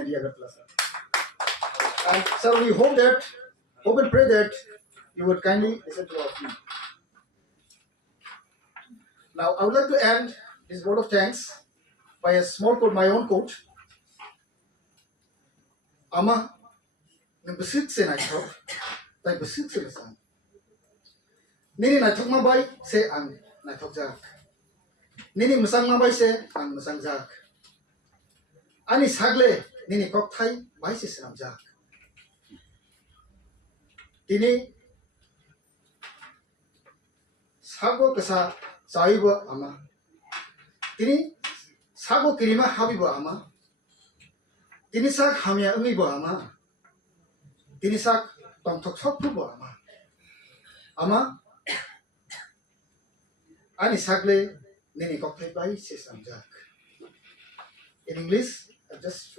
Nadi Agartala, sir. And sir, we hope and pray that you would kindly listen to our plea. Now, I would like to end this vote of thanks by a small quote, my own quote. Ama, nang besit se naithok, tai besit se nasan. Nini naithok mabai se ang naithok jak. Nini musang mabai se ang musang jak. Ani sakle nini kokthai bai se senam jak. Tini sago kesa saibo ama. Tini sago kirima habibo ama. Tini sak hamya ungibo ama. Tini sak tongthok sokpubo ama. Ama ani sakle nini kokthai bai se senam jak. In English, I just